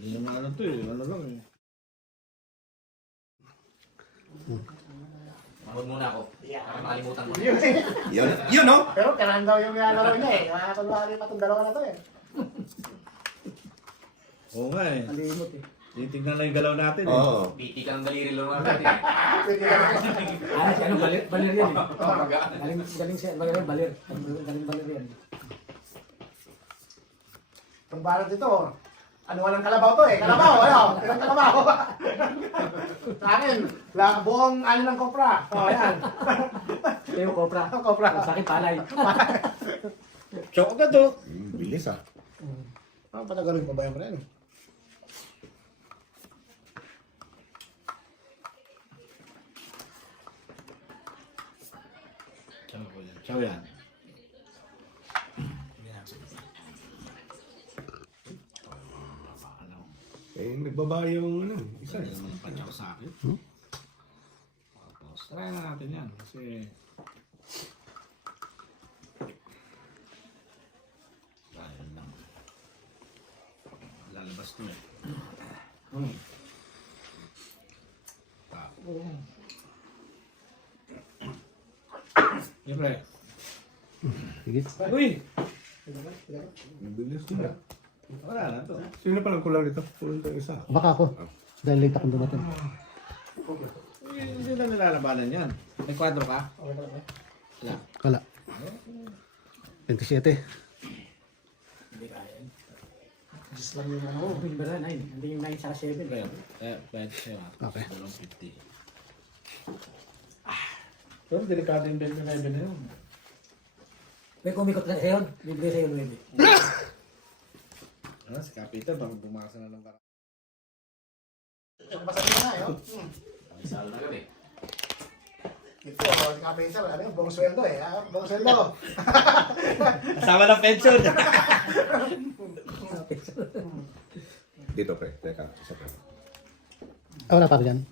Hindi naman ano to eh. Ano lang eh. Manood muna ako. Para makalimutan ko. Yun, no? Pero kailangan daw yung laro niya eh. Kunwari pa itong dalawa na to eh. Oo nga eh. Kalimot eh. Titignan lang yung galaw natin eh. Oo. Biti ka ng daliri lang natin. Pwede ka lang. Si ano, balir yan eh. Galing siya, balir. Galing balir yan. Ang balot dito, ano walang kalabaw to eh. Kalabaw, ano? Ilang kalabaw? Sa akin, buong ano ng kopra. O, yan. Yung kopra. Kopra. Sa akin, palay. Tsok ka to. Bilis ah. Ang patagaling pa ba yan, Bren? Tsok ko yan. Tsok yan. Eh, nagbaba yung ano, isa. Hindi naman pa tsok sa akin. Tapos, try na natin yan. Kasi... Dahil lang. Lalabas to eh. Siyempre. Sige. Uy! Bilis na. Wala na to. Sino palang kulang dito? Kulang tayo isa. Baka ako. Dahil late akong dumating. Hindi na nilalabanan yan. May kwadro ka? Wala. Wala. 27. Hindi kaya. Just lang yung ano. Bimbara, 9. Hindi yung 9 sa 7. Pwede siya. Okay. 250. Pero delikado yung 29 na yun. May kumikot na sa'yo. Bibigay sa'yo 9. Ano, si Kapitan, baka bumakas na ng karang. Masabi na yun. Ang isalo na lang eh. Ito, si Kapitan, ano yung buong sweldo eh. Buong sweldo. Kasama ng pension. Dito, pre. Teka, isa pre. Wala pa rin yan.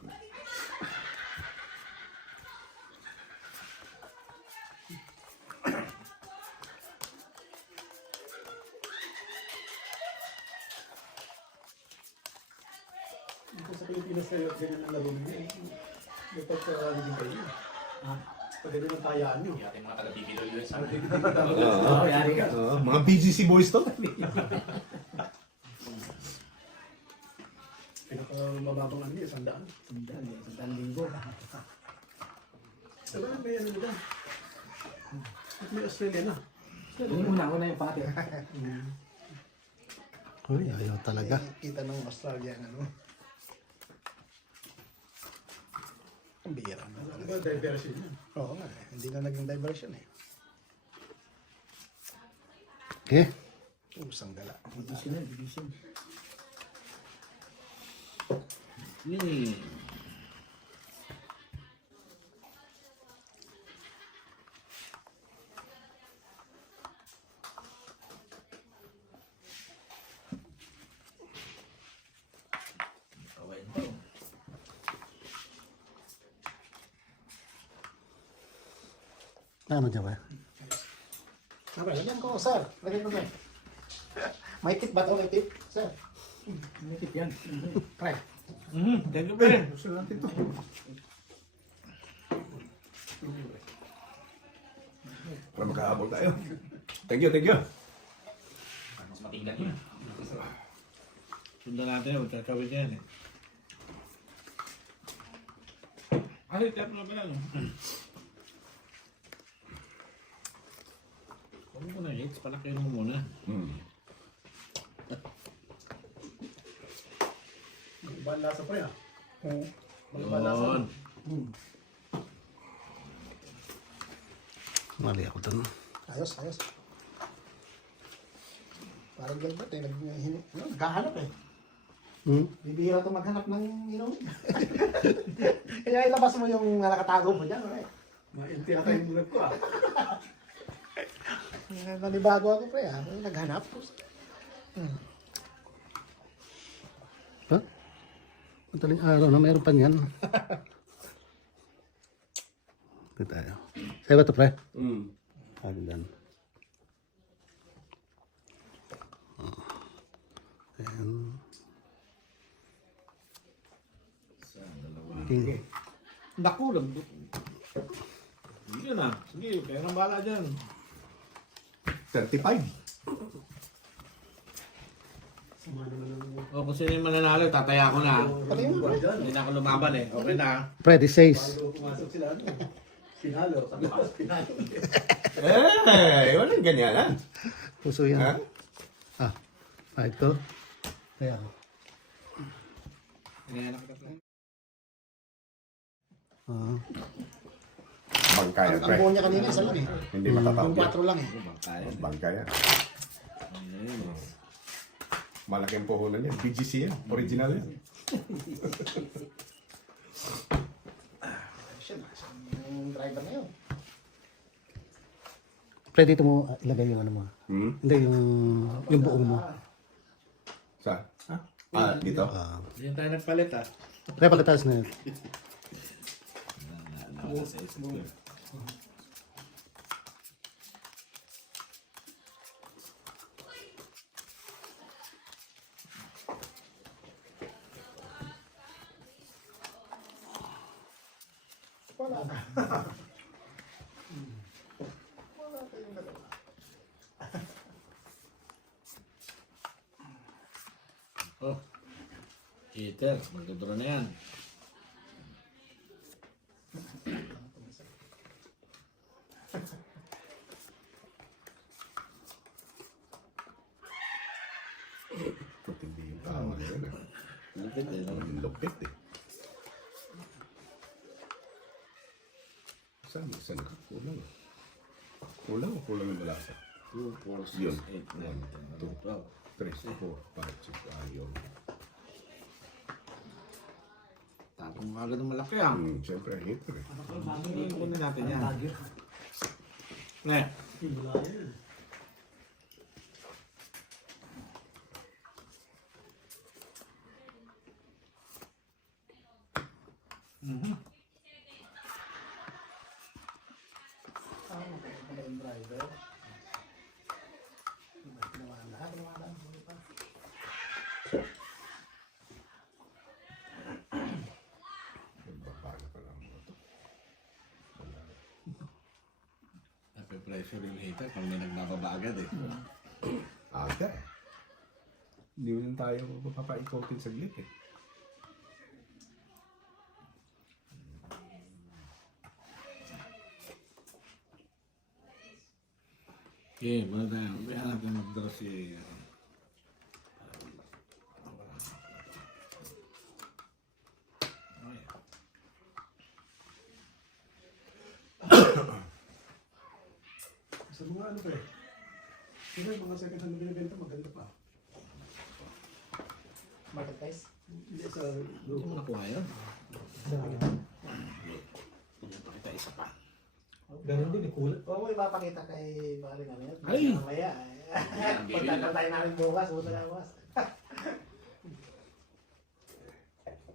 Sa Pilipinas kayo, ganyan ang laro niyo. Dapat din kayo. Pag ganyan ang tayaan nyo. Hindi natin mga taga-BBW yun sa Oo, yari ka. Mga BGC boys to. Pinakamababang ano yun, 100. Sandaan linggo. Diba may ano nila? May Australia na. Yung una yung pati. Uy, ayaw talaga. Kita ng Australia ano. Ang bihira na. Ano diversion yun? Oo nga, hindi na naging diversion eh. Okay. Usang gala. Division. Yun. Ano dyan ba? Okay, lagyan ko, sir. Lagyan ko, sir. May tip ba ito? May tip? Sir. May tip yan. Try. Thank you, Ben. Gusto natin ito. Para makahabol tayo. Thank you, thank you. Mas matinggan yun. Sundan natin yun. Kakawin yan eh. Ay, tap na ba yan? Huwag mo na hits. Palakihin mo muna. Ibang lasa pa yan. Yun. Mali ako dun. Ayos, ayos. Parang galbat eh. Naghahanap eh. Bibihira ito maghanap ng inom. Kaya ilabas mo yung nakatago mo dyan. Mailti ata yung bulag ko ah. Nanibago ako pre ah. Naghanap ko. Huh? Madaling araw na mayroon pa niyan. Ito tayo. Sa'yo ba ito pre? Agdan. Ayan. King. Naku, Sige na. Sige, kaya nang bala dyan. 35. O, kung sino yung mananalo, tataya ko na. Pati mo. Hindi na ako lumaban eh. Okay na. Freddy says. Walang ganyan, ha? Puso yan. Ha? Ah, ito. Kaya. Ah. Bangkaya, Ang pre. buo niya kanina, isa lang eh. Hindi matatawag Yung yan. 4 lang eh. Bangkaya. Malaking puhunan yan. BGC yan. Original yan. Yung driver na yun. Freddy, dito mo ilagay yung ano mo. Hindi, yung buong mo. Sa? Dito? Diyan tayo nagpalit ah. Kaya pagkataas na yun. Wala na. Oh. Cheater. Magdodoro na yan. Hindi yung tama na yun. Lupit eh. No? Ang lupit eh. Saan ka? Kulang. Kulang o kulang yung malasa? 2, 4, Yun. 6, 8, 9, 10, 12. 3, 4, 5, 6. Ayaw. Tapong agad ng malaki ah. Siyempre, hito eh. Kunin natin yan. Ne. Paano pa lang ito? Nape-pressure yung hater pag may nagbababa agad eh. Aga eh. Hindi mo lang tayo mapapaikotin saglit eh. Okay, muna tayo. Kaya natin mag-draw si... Sa mga ano pa eh. Sino yung mga second hand na binibenta, maganda pa. Market price? Hindi sa Hindi mo nakuha yun. Pakita isa pa. Ganun din, kulat. Oo, ipapakita kay Bari na yan. Ay! Mamaya. Pagtatantay namin bukas, buta na bukas.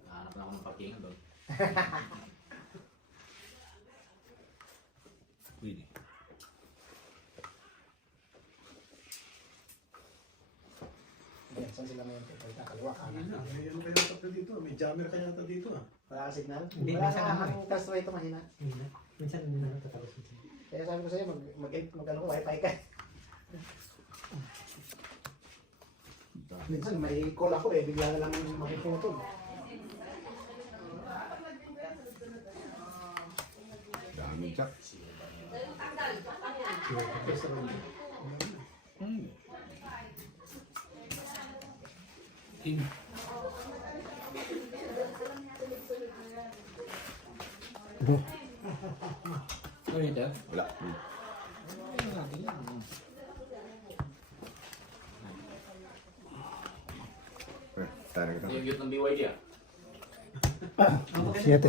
Hanap na ako ng parkingan doon. Pwede. Yan, saan sila ngayon? Kaliwa, kanan. May ano kayo tatlo dito? May jammer kaya yata dito ah. Wala ka signal? Hindi, Wala minsan na, naman ang castro ito mahina. Minsan hindi na natatapos. Kaya sabi ko sa'yo, mag-ano ko, wifi ka. Minsan may call ako eh, bigla na lang makiputol. Daming chat. Team. Bo. Ano yun, Dad? Wala. Ano natin yan? Tayo na Yung cute ng BYD ah. 7.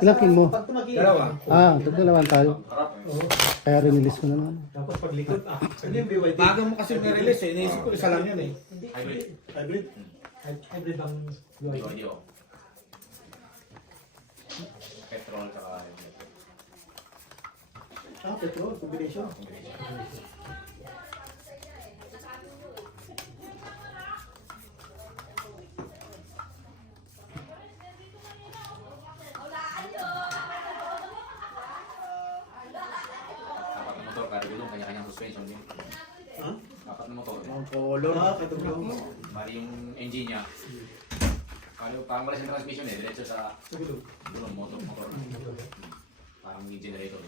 Ilang king mo? Dalawa. Tagdalawan tayo. Kaya rinilis ko na naman. Tapos paglikod ano yung BYD? Bago mo kasi na-release eh. Iniisip ko isa lang yun eh. Hybrid. Hybrid? Hybrid ang BYD oh. Petrol tsaka hybrid. Petrol, combination. Ferrari ko doon, kanya-kanyang suspension din. Ha? Apat na motor. Ang color. Ah, katulong. Bali yung engine niya. Parang wala siyang transmission eh, diretso sa gulong motor. Parang yung generator.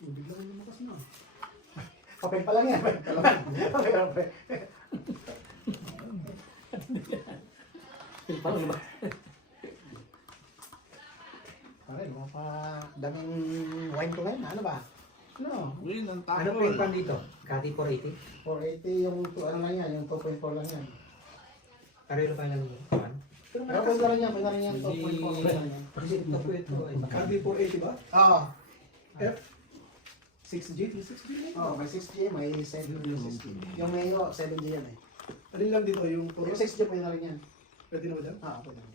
Bigla ko lumakas na. Papel pa lang yan. Papel. Paano ba? Pare, mga pa daming wine to wine. Ano ba? Ano? Win, ang Ano tapo. po yung pan dito? Kati 480? 480 yung ano lang yan, yung 2.4 lang yan. Karelo pa lang yung pan? Pero pwede na rin yan, 2.4 lang yan. Kasi ito po ito ay baka. Kadi 480 ba? Oo. F? 6G? 6G? Oo, may 6G, may 7G. Yung Mayo, 7G yan eh. Alin lang dito yung Yung 4? 6G pwede na rin yan. Pwede na ba dyan? Pwede na yan.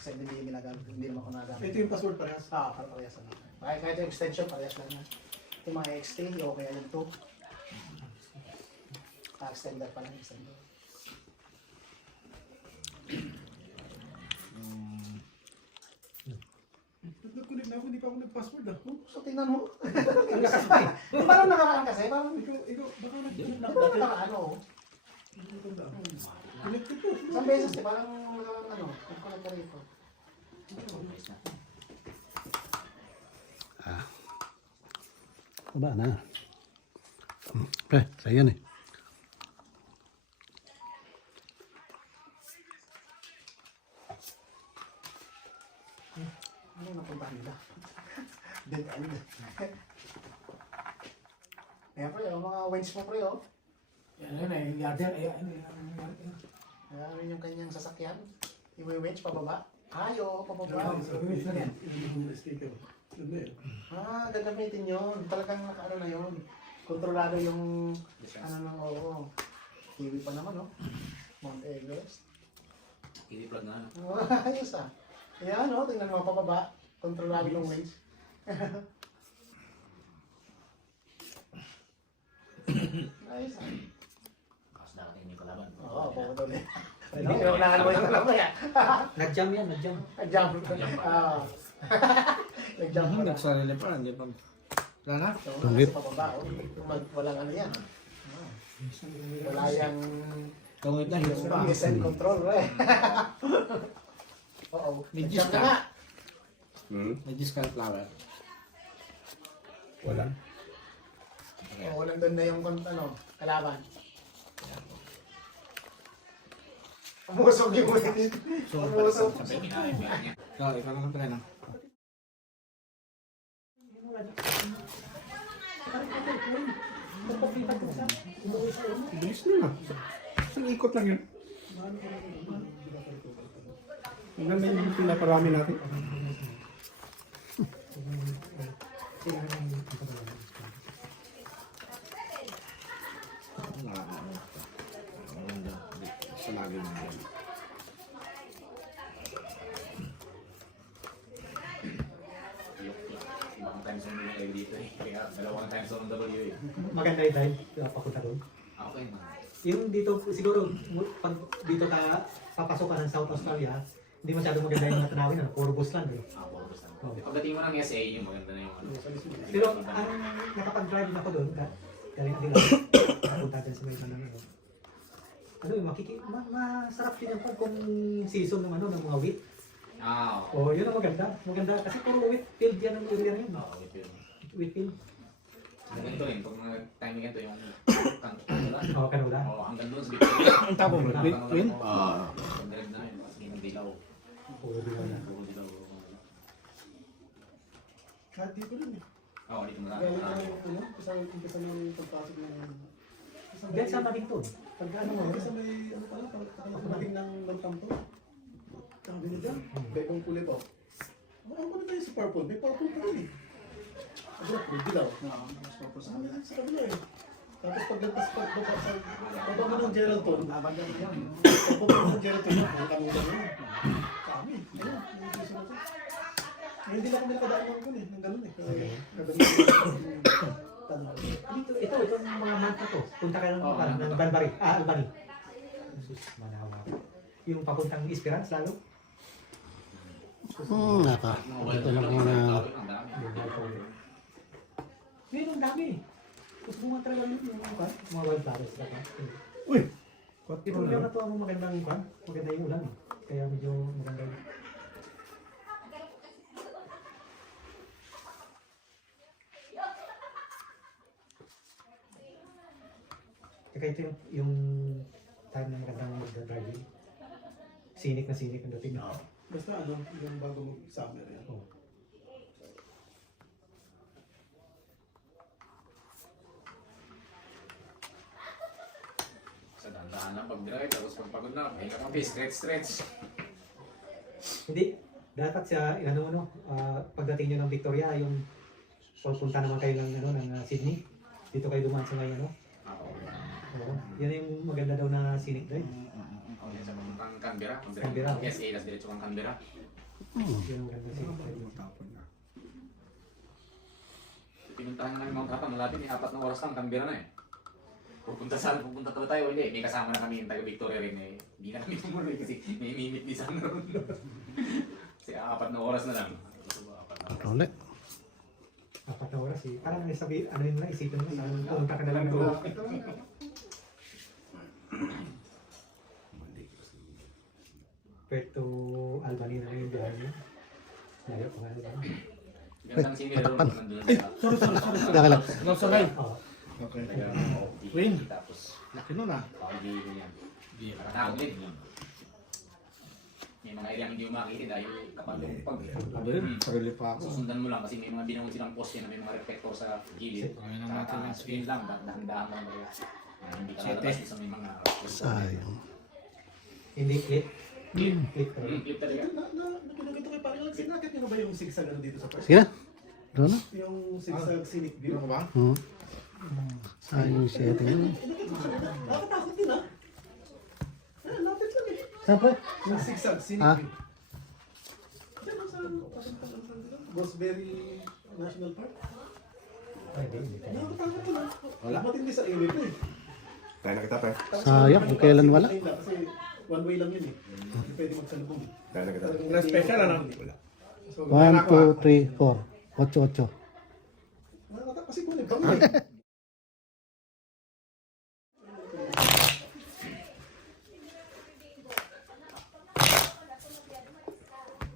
7G yung ginagamit, hindi naman ako nagamit. Ito yung password parehas. Parehas na. Kahit yung extension, parehas lang yan. Yung mga XT, okay yan ito. Extender pa lang, extender. Nag-connect na ako, hindi pa ako nag-password ah. So, tingnan mo. Yung parang nakaraan kasi, parang Ikaw, baka nag-connect na yung nakaraan, oo. Connected ko. Isang beses, di parang nag-connect ka rito. Ba na. Pre, saya nih. Ano yung napuntahan nila? Dead end. Ayan pre, yung mga winch mo pre, oh. Yan ay yarder ay Ayan yung kanyang sasakyan. Iwi-winch pababa. Ayo, pababa. Yung sticker. Yun na yun. Gagamitin yun. Talagang nakaano na yun. Kontrolado yung ano nang oo. Kiwi pa naman, oh. Mount Everest. I-plug na. Ayos ah. Ayan, oh. Tingnan mo pababa. Kontrolado yung winch. Ayos ah. Kasi darating yung kalaban. Oo, pumunta ulit. Hindi ko naman mo yung kalaban yan. nag-jam yan, nag-jam. Nag-jump. Nag-jump pa na. Nagsarili pa, hindi pa. Wala na? Kasi pababa, oh. Walang ano yan. Wala yung Tungit na, hits pa. descent control, eh. Oo. May Nag-jump gist na ka? nga. May discount flower. Wala. Oo, nandun na yung kalaban. Umusog yung winch. Umusog. Sabi, kinain mo yan niya. So, ikaw na pala na. Bilis na. Isang ikot lang yun. Hanggang na yung pinaparami natin. Wala ka. Maganda. Sa lagi mo yan. Ibang time zone nila kayo dito eh. Kaya dalawang time zone ng W eh. Maganda yung time, papunta doon. Okay man. Yung dito, siguro, pag dito ka papasok ka ng South Australia, hindi masyado maganda yung mga tanawin, puro bus lang. Eh. Puro basta. Pagdating mo ng SA, yung maganda na yung ano. Pero ang nakapag-drive din ako doon, galing din ako, papunta din sa may kanang masarap din yung kung season ng ng mga wheat. Oh, yun ang maganda. Maganda kasi puro wheat field yan ang area na yun. Oo, wait yun. Wheat field. Ang ganito rin, pag timing ganito yung kanula. Oh, kanula. Oo, hanggang doon sa Victoria. Ang tapo mo, win? Direct na yun, kasi hindi dilaw. Puro dilaw na. Puro dilaw. Kahit dito rin eh. Oo, dito mo lang. Galing na yung umpisa ng pagpasok ng Diyan sa Marington. Pag ano mo, kasi may ano pala, pagkakating ng tampo. Sabi niya dyan, bekong kulit oh. Ano na tayo sa purple? May purple pa rin eh. Ano, dilaw. Sabi niya sa kabila eh. Tapos paglagpas pagpapa ng Geraldton, pagpapa ng Geraldton, ang tangulan mo. Kami, ayun, yung susunod ko. Hindi na kami nakadaan ng eh, ng ganun eh. Dito, itong mga month na to. Punta kayo ng Banbari. Albany. Jesus, manawa. Yung papuntang Esperance lalo. Naka. Ito lang mga ang dami. Gusto mo nga talaga yung mga wildflowers. Uy! What Di ba meron na to ang magandang kwan? Maganda yung ulan. Kaya medyo maganda yun. Kaya ito yung time na magandang mag-driving. Sinik na sinik ang dating. Basta ano, yung bago mag-summer yan. Oh. Sa dandahan lang pag-drive, tapos pag pagod na, pahinga kami, stretch. Hindi. Dapat sa pagdating nyo ng Victoria, yung pupunta naman kayo ng Sydney. Dito kayo dumaan sa may Ako. Oo. Yan yung maganda daw na scenic drive. Yan sa papuntang Canberra. Canberra. Yes, tapos diretso kang Canberra. Yan yung maganda scenic drive. Tapon na. Pinuntahan namin Mount Hapa, malapit, 4 na oras lang, Canberra na eh. Pupunta tayo, hindi. May kasama na kami yung taga Victoria rin eh. Hindi na kami tumuloy kasi may mimit ni San ron. Kasi 4 na oras na lang. Uli. 4 na oras eh. Parang may sabi, ano yun na, isipin mo, pumunta ka na lang doon. Puerto Albany na yung biyahe niya. Layo pa nga nila. Gandang senior ron, nandun sa Daka lang. Oo. Okay. Win. Tapos, Laki nun ah. pakagigil yan. Nakatakot din. May mga area hindi mo makikita dahil kapag Sarili pa ako. susundan mo lang kasi may mga binangon silang poste na may mga reflector sa gilid. Ayun ang natin ang Screen lang, dahan-dahan lang ba hindi ka lalabas sa may mga Sayang. Hindi clip. Clip. Clip talaga. Clip talaga. Nakita ko parang sinakit nyo na ba yung zigzag ano dito sa first? Sige na. Doon na. Yung zigzag scenic view? Ano ba? Sayang yung setting. Nakakatakot din ah. Lapit lang eh. Saan pa? Yung zigzag scenic Ah. view. Diyan lang sa Gosberry National Park. Ay, hindi. Nakakatakot din ah. Wala. Matindi sa init eh. Tayo na kita tayo. Sayang kung kailan wala. Kasi one way lang yun eh. Hindi pwede magsalubong. Tayo na kita. Talagang Special ano? Wala. So, 1, 2, 3, 4. 8. nakakatakot kasi kung ibang eh.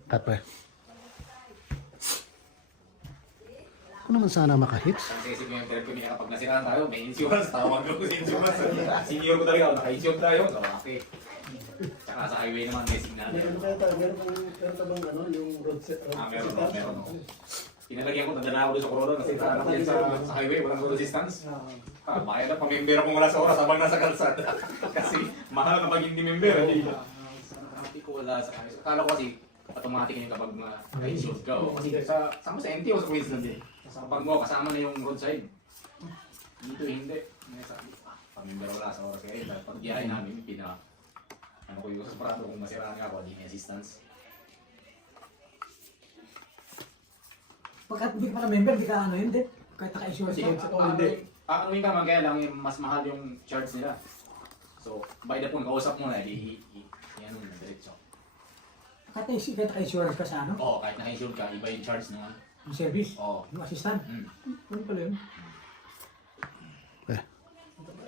Cut pa. Kung naman sana makahits. Ang sisig mo yung trip ko niya kapag nasiraan tayo, may insurance, tawag ko sa insurance. Senior ko talaga, naka-insure tayo. So, okay. Tsaka sa highway naman, may signal. Meron ka bang ano, yung road set? Meron. Pinalagyan ko, nadala ako doon sa Corona kasi ako yan sa highway, walang road resistance. Bayad na pamember akong wala sa oras habang nasa kalsada. Kasi mahal na pag hindi member. Hindi ko wala sa ayos. Akala ko kasi automatic yun kapag ma-insure ka. Kasi sama sa NTO sa Queensland eh. Kapag mo kasama na yung roadside. Dito hindi. May sabi, pamember wala sa oras kaya dahil pag biyahe namin, ano ko yung sa parado kung masiraan nga ako, hindi may assistance. Pagkat hindi ka pala member, hindi ka ano yun, di? Kahit naka-insurance Sige, ka. Aanuin ka man kaya lang yung mas mahal yung charge nila. So, by the phone, kausap mo na, yan na diretso. Kahit naka-insurance ka sa ano, Oo, kahit naka-insure ka, iba yung charge na. yung service, Oo. yung assistant. Ano pala yun?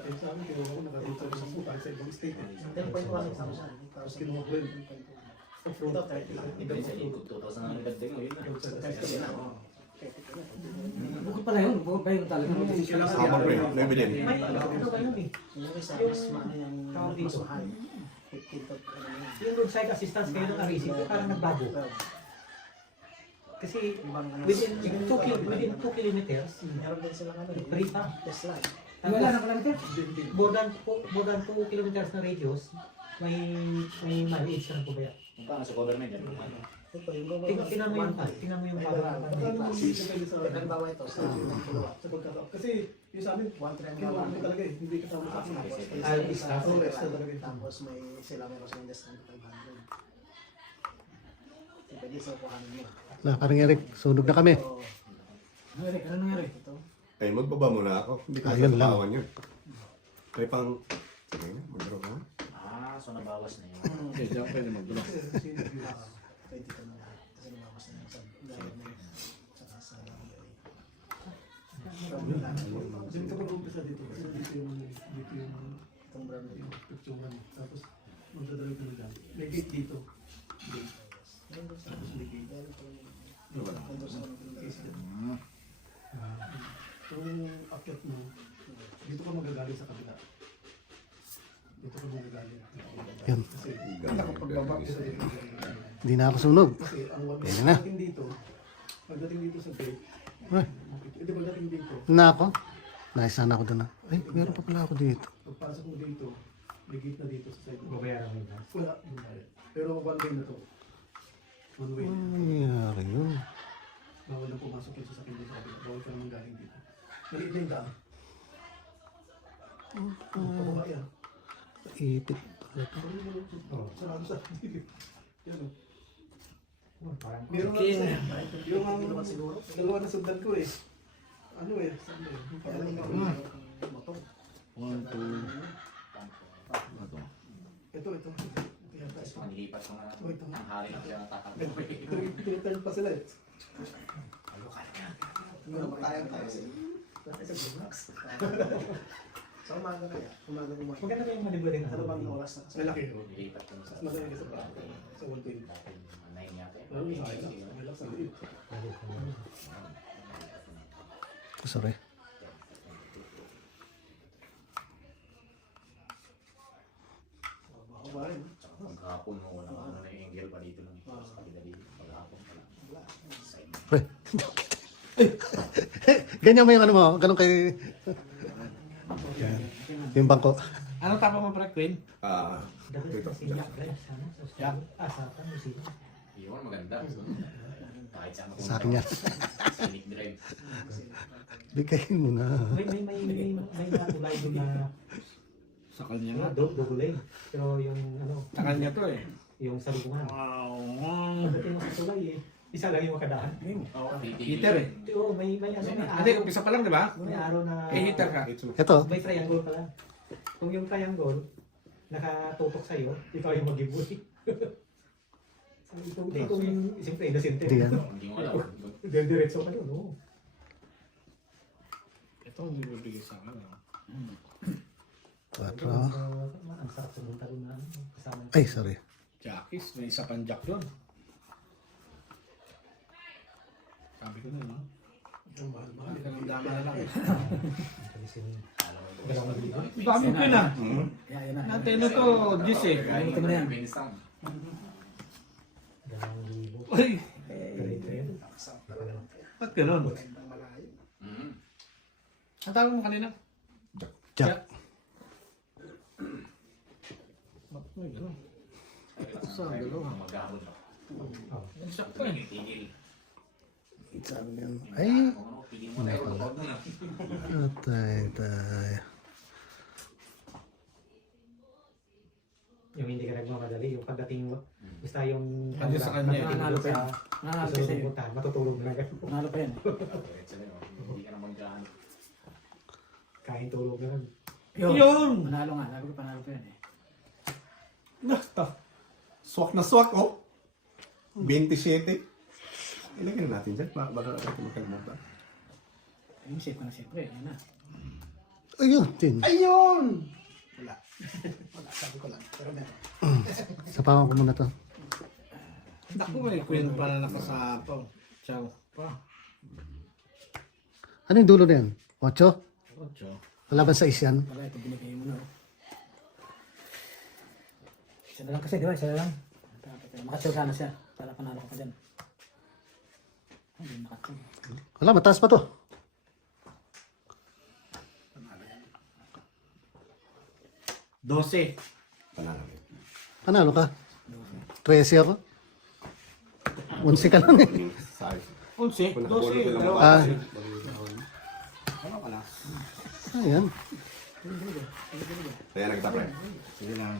Sa amin, kinuha ko nakadito sa puta sa ibang state eh. 10.1 Tapos kinuha ko yun. Off-road 30 lang. Iba yung sa ikot, 2,000 ang ganda mo, yun na. Bukod pala yun, bukod pa yun talaga. Sama ko yun. May bilhin. May ano ba yun eh? Yung isa, mas maano yung Tawag mas dito. mahal. 15 to Yung roadside assistance kayo ng RAC, parang nagbago. Kasi within 2 kilometers, Meron din silang ano, free pa. Tesla. Wala na pala nito. More than 2 kilometers na radius, may mileage ka ng pabaya. Kung paano sa government, yan. Ito yung Tingnan mo yung parang Halimbawa ito sa Sa pagkataon. Kasi yung sa amin, kinuha mo talaga eh. Hindi kasama sa akin. Oo, extra talaga eh. Tapos may sila meron sa discount 500. Pwede sa kuhanin mo. Wala, parang Eric. Sunog na kami. So, Ano Eric, ano nangyari? ito. Eh, magbaba muna ako. Hindi ka Ayun lang. sasapawan yun. Kaya pang... Sige na, magbaro ka na. So nabawas na yun. Okay, diyan pwede magbaro. Pwede ka na lahat. Kasi nabawas na yung sa gaya na yun. Saka sa Kasi kapag umpisa dito, kasi dito yung picturean. Tapos magdadrive na lang. May gate dito. Gate. Tapos may gate. Kung akyat mo, dito ka magagaling sa kabila. Dito ka magagaling. Yan. Kasi pagbaba ko sa dito. Hindi na ako sunog. Kasi ang Pwede na. pagdating dito sa gate, Ay, hindi pagdating dito, na ako. Naisana ako doon na. Ay, meron pa pala ako dito. pagpasok mo dito, may gate na dito sa side mo. Babayaran mo yun. Wala, hindi bayad. Pero one way na to. One way. Ano nangyari yun? Bawal na pumasok yung sasakyan dito sa kabila. Bawal ka naman galing dito. Maliit na yung daan. Pababa yan. Ipit pala to. Oo. Sarado sa dito. Yan o. Parang Meron nga yung dalawa na sundan ko eh. Ano eh, saan ba yun? Yung parang One, two. Ito. Ito. Ito yata. Ito. Manilipat ko na Oh, ito. ang hari na kaya tatakbo. Pinagtayo pa sila eh. Meron pa tayo. Sa umaga kaya? Umaga pumasok. maganda na yung manibuli na. Ano bang oras na? Malaki yun. Nilipat ko na sa Madali ka sa prato. Sa 120. dati 9 yata. Ano yung sa akin? Relax ang liit. Sorry. Baka ba rin? Paghapon mo, walang ano na yung angle pa dito lang. Sa kabila dito. Paghapon pala. Side. Pre. Ganyan mo yung ano mo. Ganun kay... Yan. Yung bangko. Ano tapa mo, Brad Queen? Dapat sa sinya. Sana sa school. Sa musino. Yun, maganda. Kahit saan ako. Sa akin yan. Scenic drive. Bigayin mo na. May natulay doon na Sa kanya nga. double lane. Pero yung ano, Sa kanya to eh. yung salubungan. Wow. Pagdating mo sa tulay eh, isa lang yung makadaan. Oo, Heater eh. Oo, may ano, may Hindi, araw. umpisa pa lang, di ba? May araw na Eh, heater ka. Ito. may triangle pala. Kung yung triangle nakatutok sa'yo, ikaw yung mag-giveaway. Kung siyempre innocent Hindi yan. Hindi mo alam. diretso ka doon, oo. Ito ang bibigay sa akin. ah. 4. Ang sarap pumunta doon na ano, kasama. Ay, sorry. Jackies, may isa pang jack doon. Sabi ko na, no? Mahal ka ng dama na lang. Dalawang libo. Dami ko na. Yan na. Natin na to, Diyos eh. Ito mo na yan. Pinsan. 2,000. Uy, Ganito yun. ba't ganun? Mm. Ang tawag mo kanina? Jack. Ba't may ganun? Sa dalawa. Maghapon. Ang sakto eh. Tigil. Sabi niyan. Ay, Tigil mo tayo. Huwag mo na. tay. Yung hindi ka nagmamadali, yung pagdating mo, basta yung Ano sa kanya, nanalo pa yan. Nanalo pa sa'yo. matutulog na agad. Nanalo pa yan. Diretso na yun. Hindi ka na magdaan. Kain tulog na lang. Yun! Manalo nga. Sabi ko panalo pa yan eh. Basta. Swak na swak, oh. 27. Ilagay na natin dyan. Baka natin makalimutan. Yung safe ko na siyempre. Yan na. Ayun, tin. Ayun! Wala. Wala, sabi ko lang. Pero meron. Sapawan ko muna to. Naku, may queen pa na nakasapaw. Ciao. Pa. Ano yung dulo na yan? 8? Ocho. Wala ba sa isyan? Wala ito binigay mo na. Isa na lang kasi, di ba? Isa na lang. Makatsal sana siya. Para panalo ka pa dyan. Hindi makatsal. Wala, mataas pa to. Dose. Panalo ka. 13 ako. 11 ka lang eh. Sorry. Unsi. Dose. Dalawa. Ah, Ano ka na? ayan. Kaya nagtapre. Sige lang.